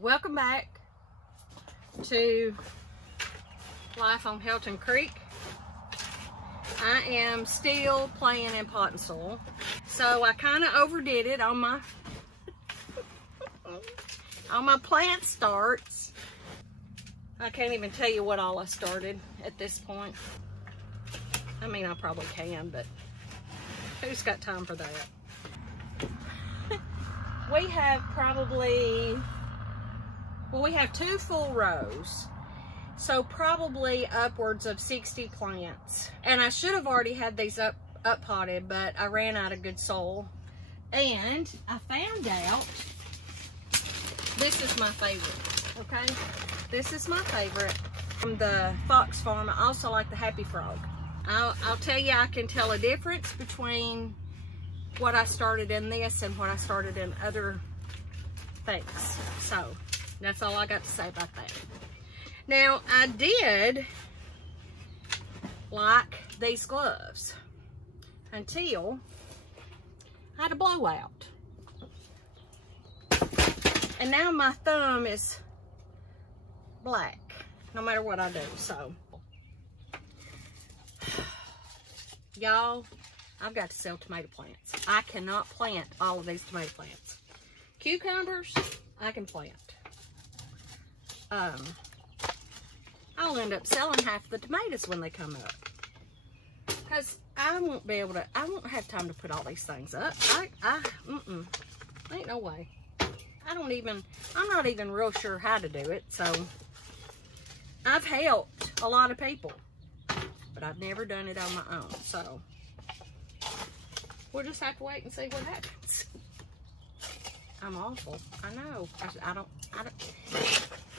Welcome back to Life on Helton Creek. I am still playing in pot and soil, so I kind of overdid it on my plant starts. I can't even tell you what all I started at this point. I mean, I probably can, but who's got time for that? We have probably, well, we have 2 full rows, so probably upwards of 60 plants. And I should have already had these up potted, but I ran out of good soil. And I found out this is my favorite, okay? This is my favorite from the Fox Farm. I also like the Happy Frog. I'll tell you, I can tell a difference between what I started in this and what I started in other things. So that's all I got to say about that. Now, I did like these gloves until I had a blowout. And now my thumb is black, no matter what I do. So, y'all, I've got to sell tomato plants. I cannot plant all of these tomato plants. Cucumbers, I can plant. I'll end up selling half the tomatoes when they come up, because I won't be able to, I won't have time to put all these things up. Ain't no way. I'm not even real sure how to do it. So I've helped a lot of people, but I've never done it on my own. So we'll just have to wait and see what happens. I'm awful. I know. I don't.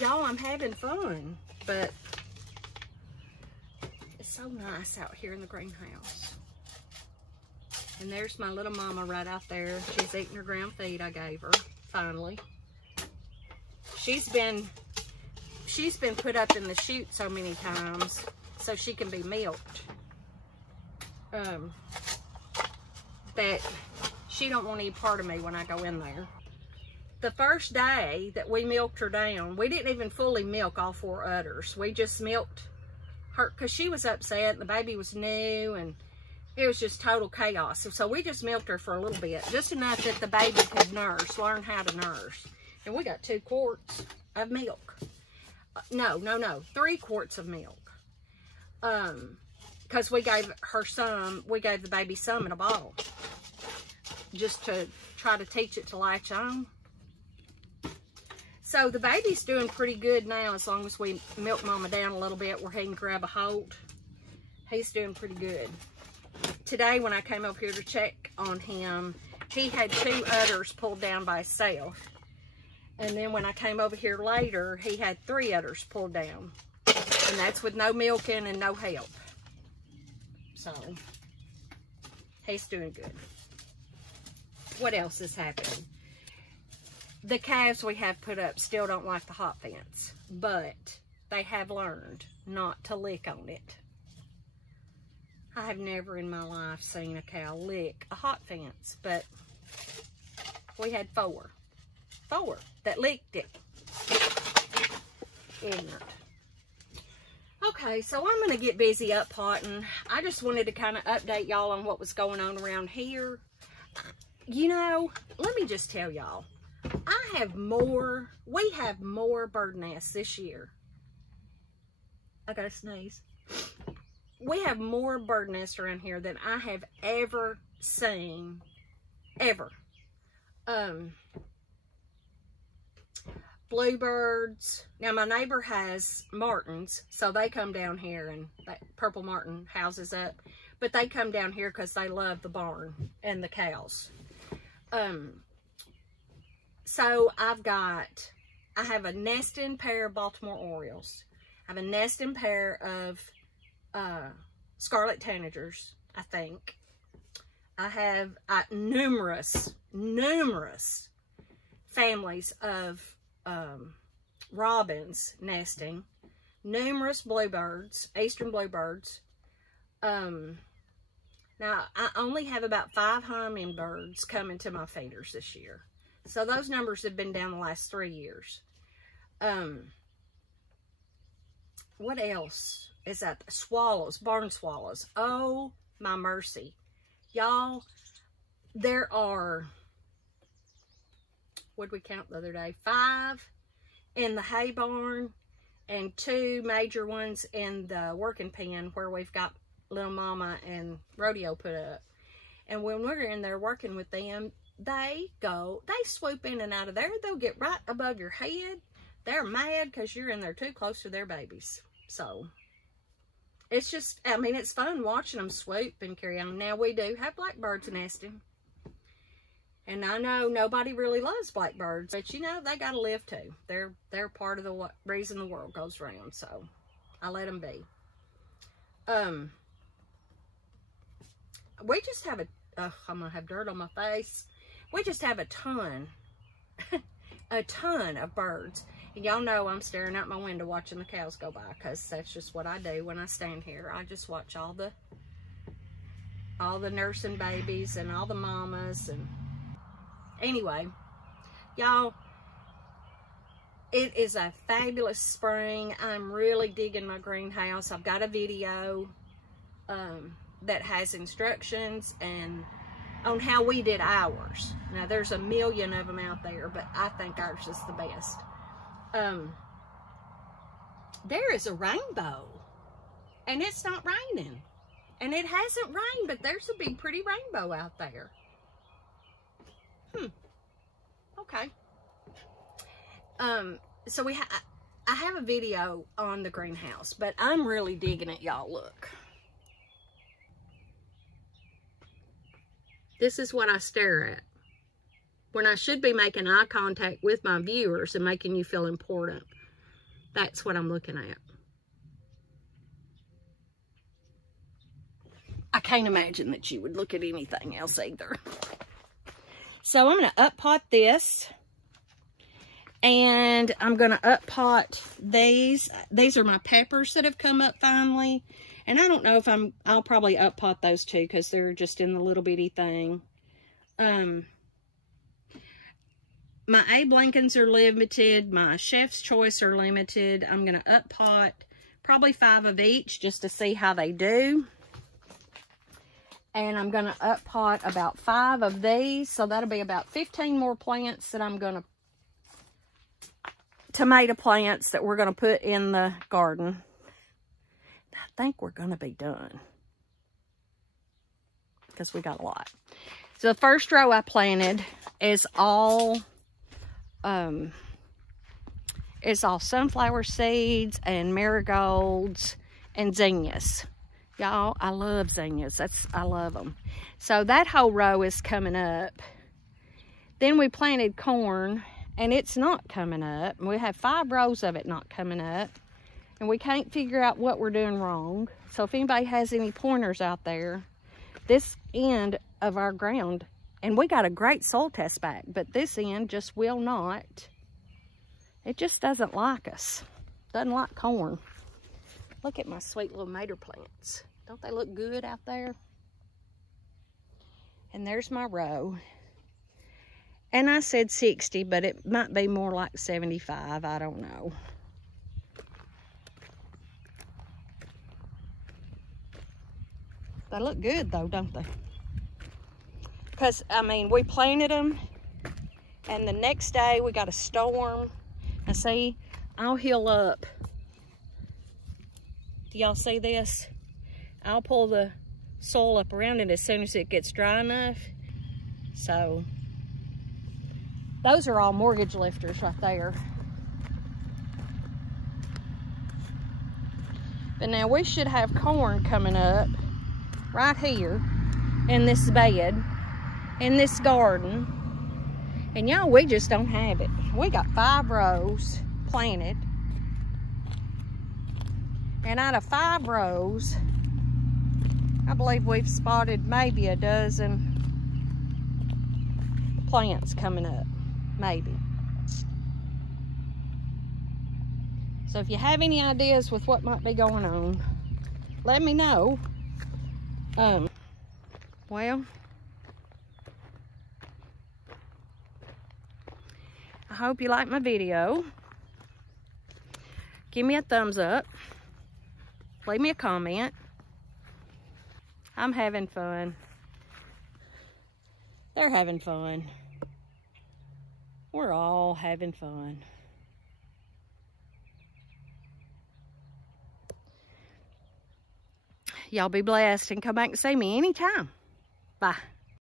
Y'all, I'm having fun, but it's so nice out here in the greenhouse. And there's my little mama right out there. She's eating her ground feed I gave her, finally. She's been put up in the chute so many times so she can be milked. That she don't want any part of me when I go in there. The first day that we milked her down, we didn't even fully milk all 4 udders. We just milked her because she was upset and the baby was new and it was just total chaos. So we just milked her for a little bit, just enough that the baby could nurse, learn how to nurse. And we got 2 quarts of milk. No, 3 quarts of milk. Because we gave her some, we gave the baby some in a bottle, just to try to teach it to latch on. So the baby's doing pretty good now, as long as we milk mama down a little bit where he can grab a hold. He's doing pretty good. Today when I came over here to check on him, he had 2 udders pulled down by himself. And then when I came over here later, he had 3 udders pulled down. And that's with no milking and no help. So, he's doing good. What else is happening? The calves we have put up still don't like the hot fence, but they have learned not to lick on it. I have never in my life seen a cow lick a hot fence, but we had 4 that licked it. Ignorant. Okay, so I'm going to get busy up potting. I just wanted to kind of update y'all on what was going on around here. You know, let me just tell y'all, we have more bird nests this year. I gotta sneeze. We have more bird nests around here than I have ever seen, ever. Bluebirds. Now my neighbor has martins, so they come down here, and that purple martin houses up, but they come down here because they love the barn and the cows. So I have a nesting pair of Baltimore Orioles. I have a nesting pair of scarlet tanagers, I think. I have numerous families of robins nesting, numerous bluebirds, eastern bluebirds. Now, I only have about 5 hummingbirds coming to my feeders this year. So those numbers have been down the last 3 years. What else is that? Swallows, barn swallows. Oh my mercy. Y'all, there are, what did we count the other day? 5 in the hay barn and 2 major ones in the working pen where we've got Little Mama and Rodeo put up. And when we're in there working with them, they swoop in and out of there. They'll get right above your head. They're mad because you're in there too close to their babies. So it's just, I mean, it's fun watching them swoop and carry on. Now, we do have blackbirds nesting. And I know nobody really loves blackbirds, but you know, they got to live too. They're part of the reason the world goes round. So I let them be. We just have I'm going to have dirt on my face. We just have a ton of birds. And y'all know I'm staring out my window watching the cows go by, because that's just what I do when I stand here. I just watch all the nursing babies and all the mamas. And anyway, y'all, it is a fabulous spring. I'm really digging my greenhouse. I've got a video that has instructions and on how we did ours. Now, there's a million of them out there, but I think ours is the best. There is a rainbow, and it's not raining, and it hasn't rained, but there's a big pretty rainbow out there. Okay. So I have a video on the greenhouse, but I'm really digging it, y'all. Look. This is what I stare at when I should be making eye contact with my viewers and making you feel important. That's what I'm looking at. I can't imagine that you would look at anything else either. So I'm going to up pot this. And I'm going to up pot these. These are my peppers that have come up finally. And I don't know if I'll probably up pot those too, because they're just in the little bitty thing. My Abe Lincolns are limited. My Chef's Choice are limited. I'm going to up pot probably 5 of each just to see how they do. And I'm going to up pot about 5 of these. So that'll be about 15 more plants that I'm going to, tomato plants that we're going to put in the garden. I think we're going to be done, because we got a lot. So the first row I planted is all sunflower seeds and marigolds and zinnias. Y'all, I love zinnias. I love them. So that whole row is coming up. Then we planted corn, and it's not coming up. We have 5 rows of it not coming up. And we can't figure out what we're doing wrong. So if anybody has any pointers out there, this end of our ground, and we got a great soil test back, but this end just will not. It just doesn't like us. Doesn't like corn. Look at my sweet little tomato plants. Don't they look good out there? And there's my row. And I said 60, but it might be more like 75. I don't know. They look good though, don't they? Because, I mean, we planted them, and the next day we got a storm. And see, I'll heal up. Do y'all see this? I'll pull the soil up around it as soon as it gets dry enough. So, those are all mortgage lifters right there. But now we should have corn coming up right here in this bed, in this garden. And y'all, we just don't have it. We got 5 rows planted. And out of 5 rows, I believe we've spotted maybe a dozen plants coming up, maybe. So if you have any ideas with what might be going on, let me know. Well, I hope you like my video. Give me a thumbs up. Leave me a comment. I'm having fun. They're having fun. We're all having fun. Y'all be blessed and come back and see me anytime. Bye.